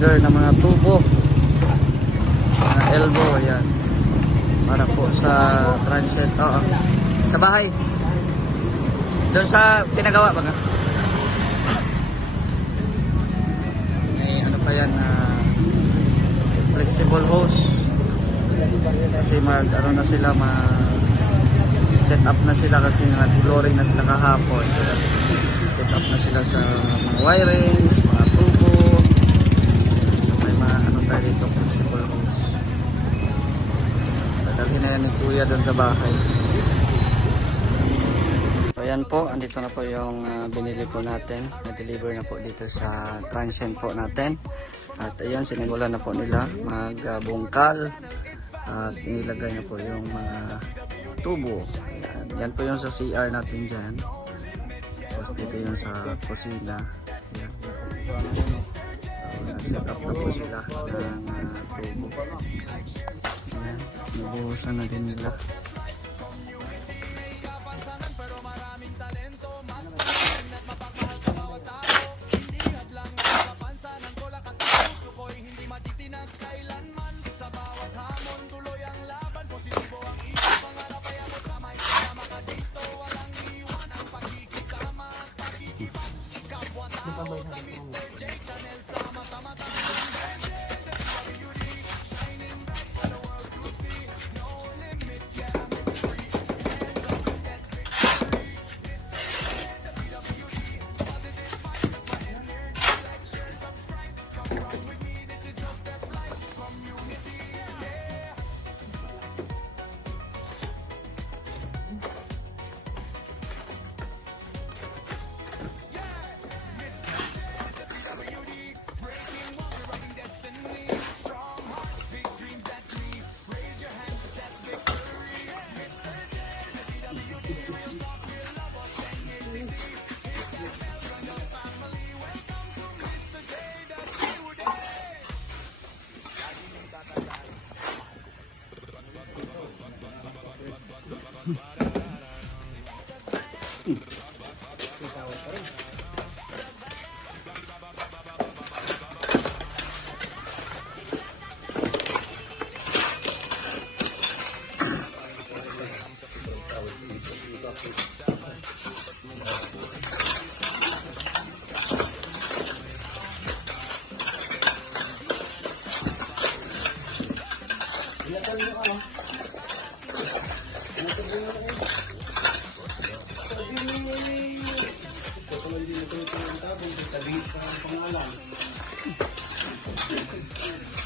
order ng mga tubo, mga elbow, ayan. Para po sa transit, oo. Sa bahay. Doon sa pinagawa ba nga? May ano pa yan, flexible hose. Kasi ano na sila, set up na sila kasi nag-flooring na sila kahapon. Set up na sila sa mga wirings, mga tubo. So may mga ano tayo dito, flexible hose. Dadalhin na yan ni Kuya doon sa bahay. So ayan po, andito na po yung binili po natin. Na-deliver na po dito sa transient po natin. At ayan, sinimulan na po nila magbungkal. At nilagay na po yung mga tubo. Ayan, yan po yung sa CR natin dyan. Tapos dito yung sa kusina. Ayan. So, set up na po sila ng tubo. Ayan, nabuhusan na din nila.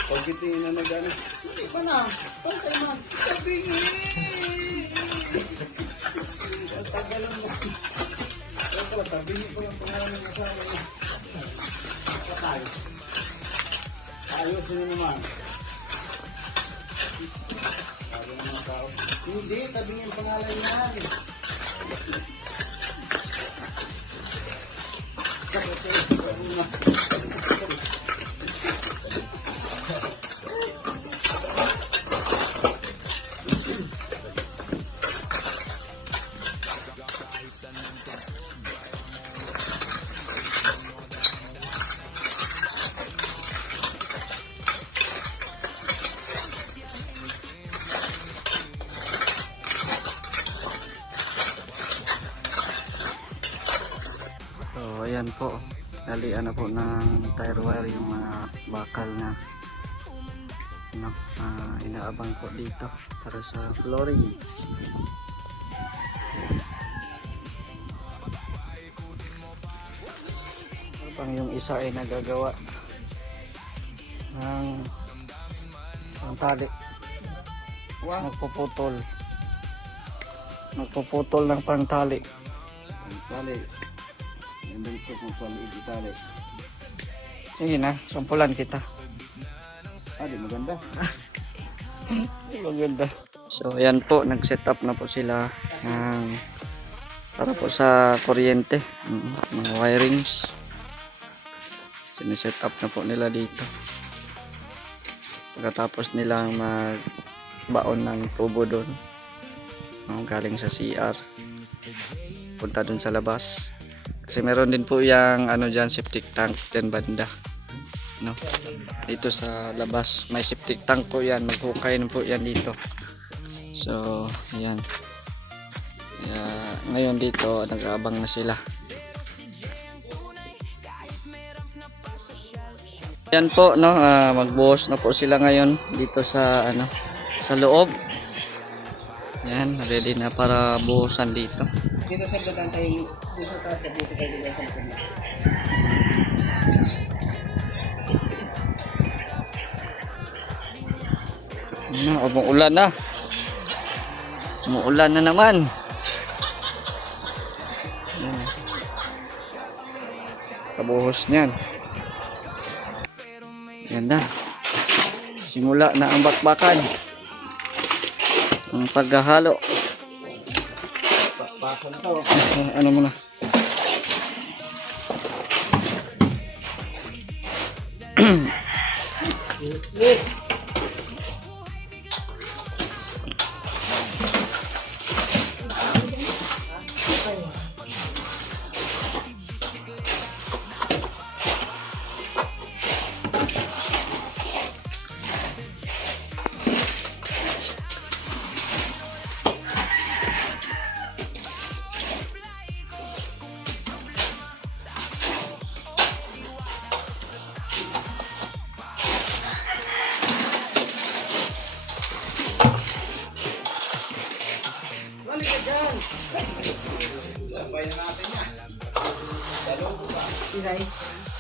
Pagkitingin na nagana. Hindi ko na. Pagkay man. Sabingin! Ang tagalan mo. Kaya pala, sabingin ko yung pangalan ng asawa niya. Patay. Ayos na naman. Sabi ng mga tao. Hindi, sabingin yung pangalan niya. Sabi na. So ayan po, nalian na po ng tire wire yung mga bakal na inaabang po dito para sa flooring. Pang yung isa ay nagagawa ng tali, nagpuputol ng pangtali. Tali. Hindi ko kung paano itali. Sige na, sampulan kita. Di maganda. Maganda. So ayan po, nag-set up na po sila para po sa kuryente, mga wirings. Siniset up na po nila dito. Pagkatapos nilang magbaon ng tubo doon, galing sa CR punta doon sa labas. Kasi meron din po yung ano dyan, septic tank dyan banda. no? Dito sa labas. May septic tank po yan. Maghukay na po yan dito. So, ayan. Kaya, ngayon dito, nag-aabang na sila. Yan po, no, magbuhos na po sila ngayon dito sa ano, sa loob. Yan, ready na para buhusan dito. Dito sa dadan tayo, dito tayo sa dito tayo dito sa Na, umuulan na. Umuulan na naman. Yan. Kabuhos niyan. Yan na. Simula na ang bakbakan. Ang paghahalo. bakbakan to. Ano mo na?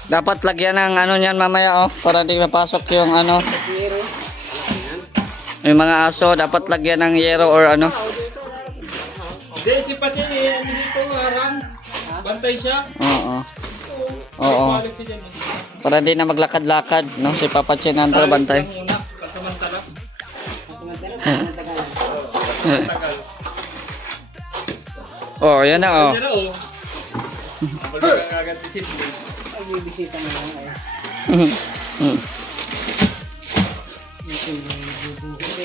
Dapat lagyan ng ano niyan mamaya, oh, para di mapasok yung ano. Yung mga aso, dapat lagyan ng yero or ano. Hindi, si Pachin eh, dito harang. Bantay siya. Oo. Oo. Quality dyan eh. Para di na maglakad-lakad, no? Si Papa Chinandra bantay. Lang muna, pagsamantala. Tagal. Oh, yan na, oh. Yan na oh. Balik ang agad discipline. Ay, bibisita mo lang ay.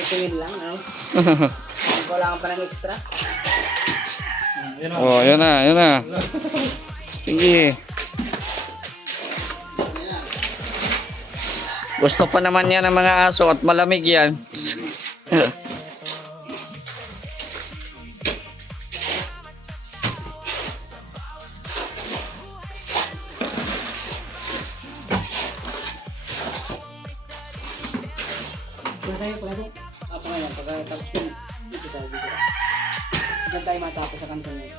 Tingin lang, ano? Wala kang pa ng extra. Yan Oh, yan na, yan na. Sige. Gusto pa naman yan ng mga aso at malamig yan. Ako ngayon, pagkatapos yun, dito tayo dito. Diyan tayo matapos sa kanto niya.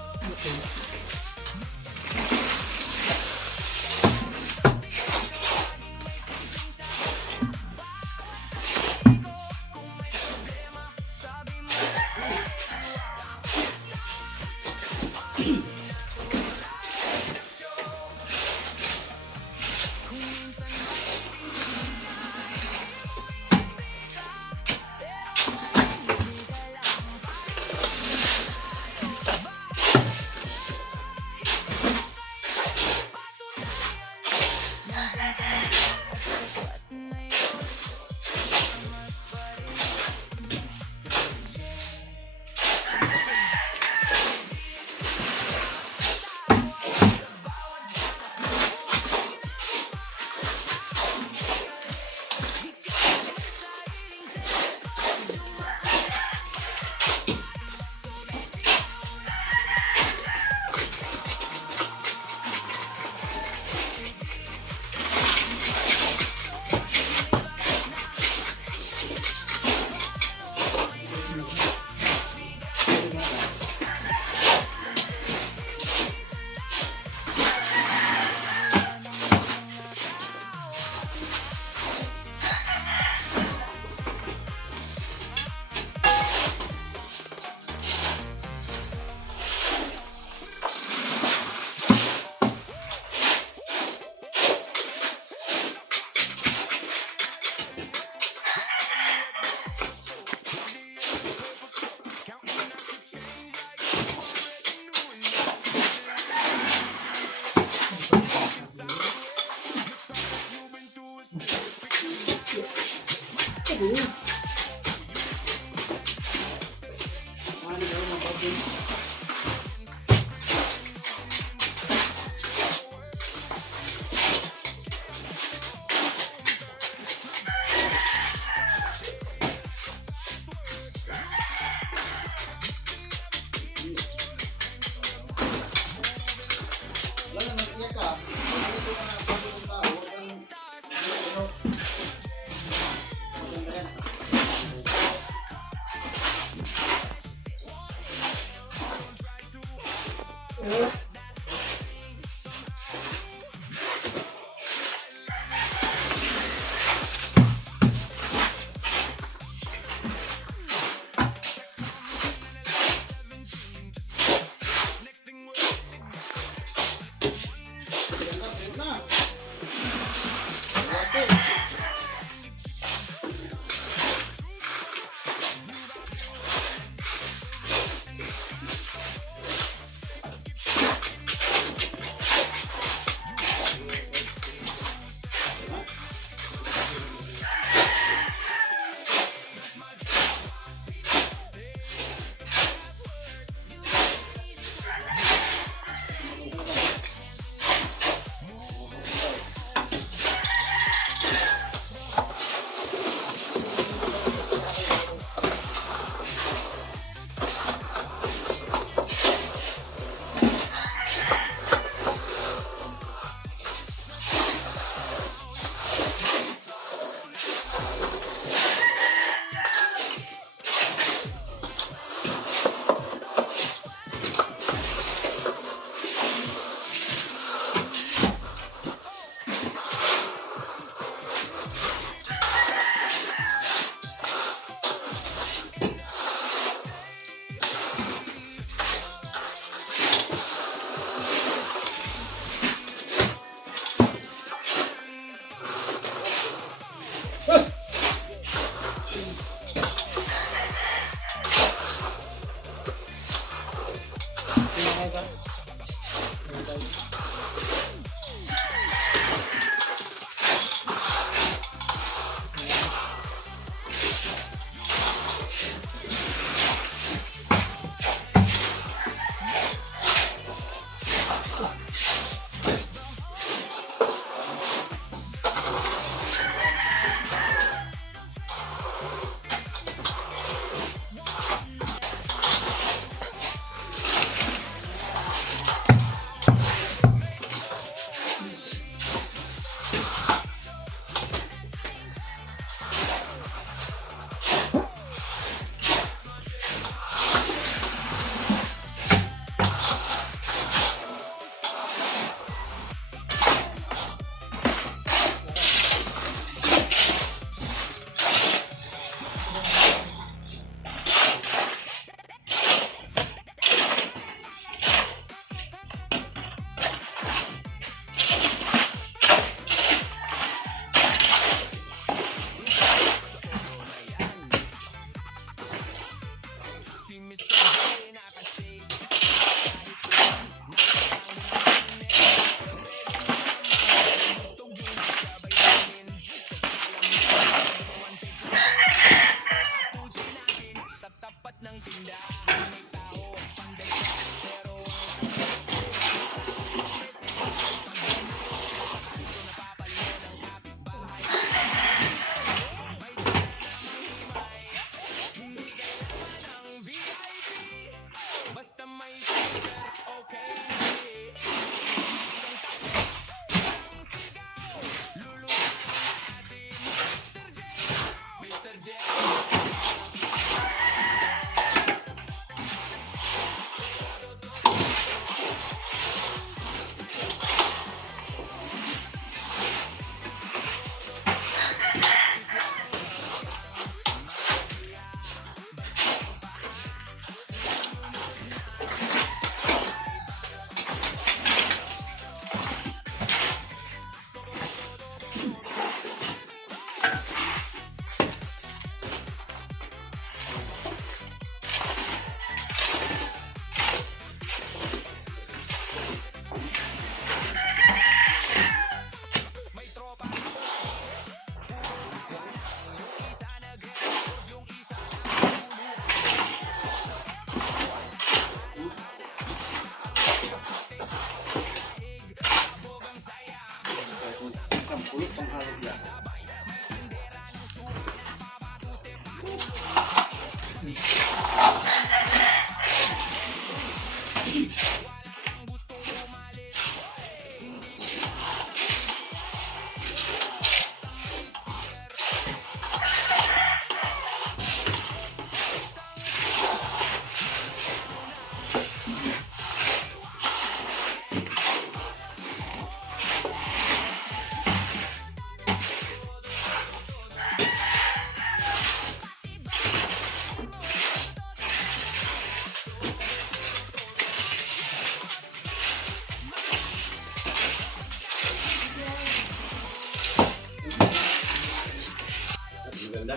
maganda.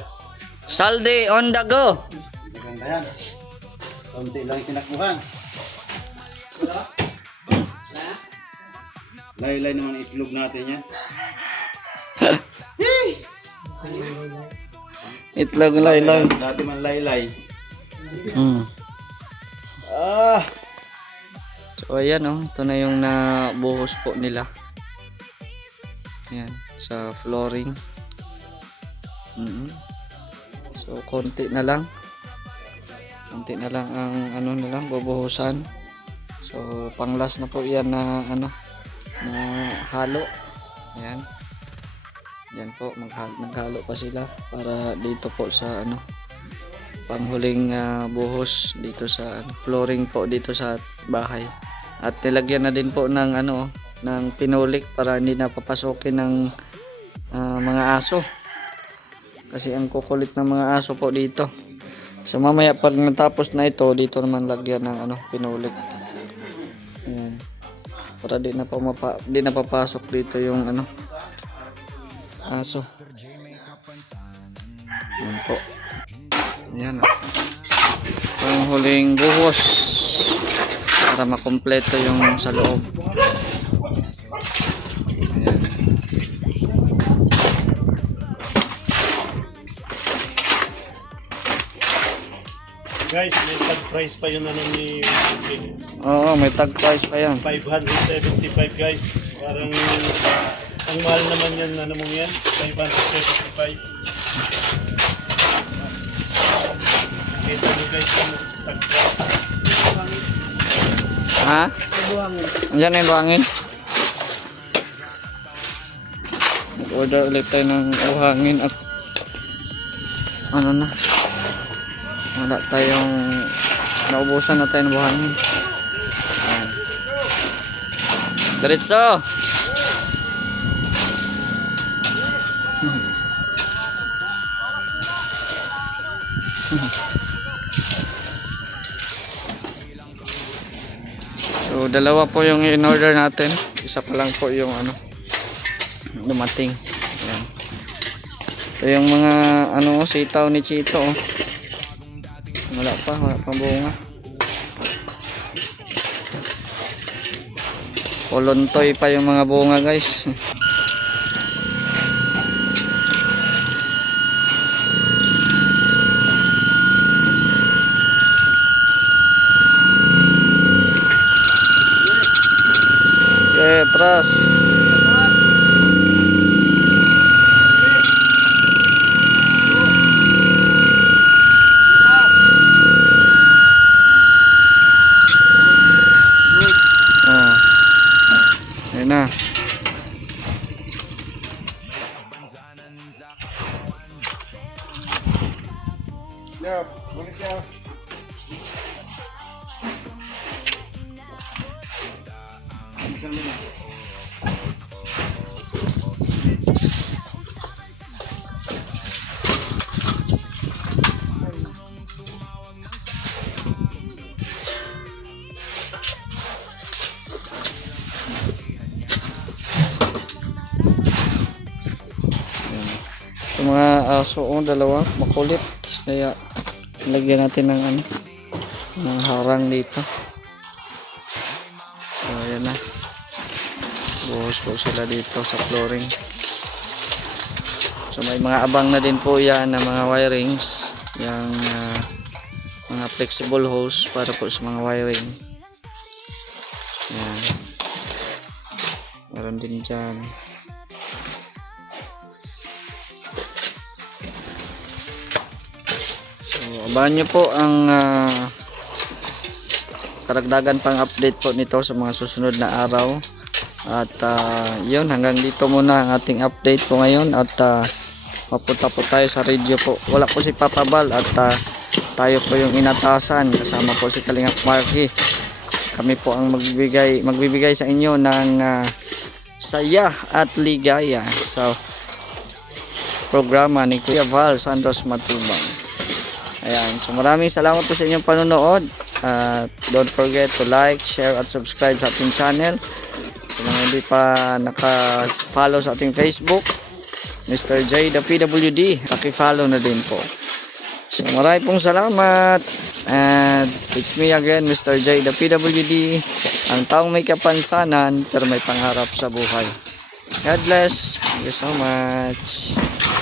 Saldi on the go. Maganda yan. Konti lang tinakbuhan. Laylay naman itlog natin yan. Itlog laylay. Dati man laylay. Mm. Ah! So ayan oh, ito na yung nabuhos po nila. Ayan, sa flooring. So konti na lang. Konti na lang ang ano na lang bubuhusan. So panglas na po 'yan na ano na halo. Ayan. Yan po maghalo pa sila para dito po sa ano panghuling buhos dito sa flooring po dito sa bahay. At nilagyan na din po ng ano ng pinulik para hindi na papasokin ng mga aso. Kasi ang kukulit ng mga aso po dito. So mamaya pag natapos na ito, dito naman lagyan ng ano pinulik. Ayan. Para di na papasok dito yung ano aso. Ayan po. Ayan. Panghuling buhos para makumpleto yung sa loob. Ayan. Guys, may tag price pa yun ano ni Oo, may tag price pa yan. 575 guys. Parang ang mahal naman yan, ano mo yan? 575. Kita mo guys yung tag price. Ha? Andiyan na yung buhangin. Mag-order ulit tayo ng buhangin at ano na. Wala tayong naubusan na tayo ng buhangin. Ayan. Diretso! So dalawa po yung in-order natin. Isa pa lang po yung ano dumating. Ayan. Ito yung mga ano sitaw ni Chito. Oh. Wala pa bunga. Kolontoy pa yung mga bunga guys. Okay, atras. Ayan na. Yeah, balik ka. Yung mga aso dalawa makulit kaya lagyan natin ng ano ng harang dito. So ayan na, buhos po sila dito sa flooring. So may mga abang na din po yan na mga wirings, yung mga flexible hose para po sa mga wiring. Ayan, meron din dyan. Abangan nyo po ang karagdagan pang update po nito sa mga susunod na araw. At yun, hanggang dito muna ang ating update po ngayon. At mapunta po tayo sa radio po. Wala po si Papa Bal at tayo po yung inatasan. Kasama po si Kalingap Marky. Kami po ang magbibigay sa inyo ng saya at ligaya sa programa ni Kuya Val Santos Matubang. Ayan, so maraming salamat po sa inyong panonood. Don't forget to like, share at subscribe sa ating channel. Sa mga hindi pa naka-follow sa ating Facebook, Mr. J the PWD. Paki-follow na din po. So maraming pong salamat. And it's me again, Mr. J the PWD. Ang taong may kapansanan pero may pangarap sa buhay. God bless. Thank you so much.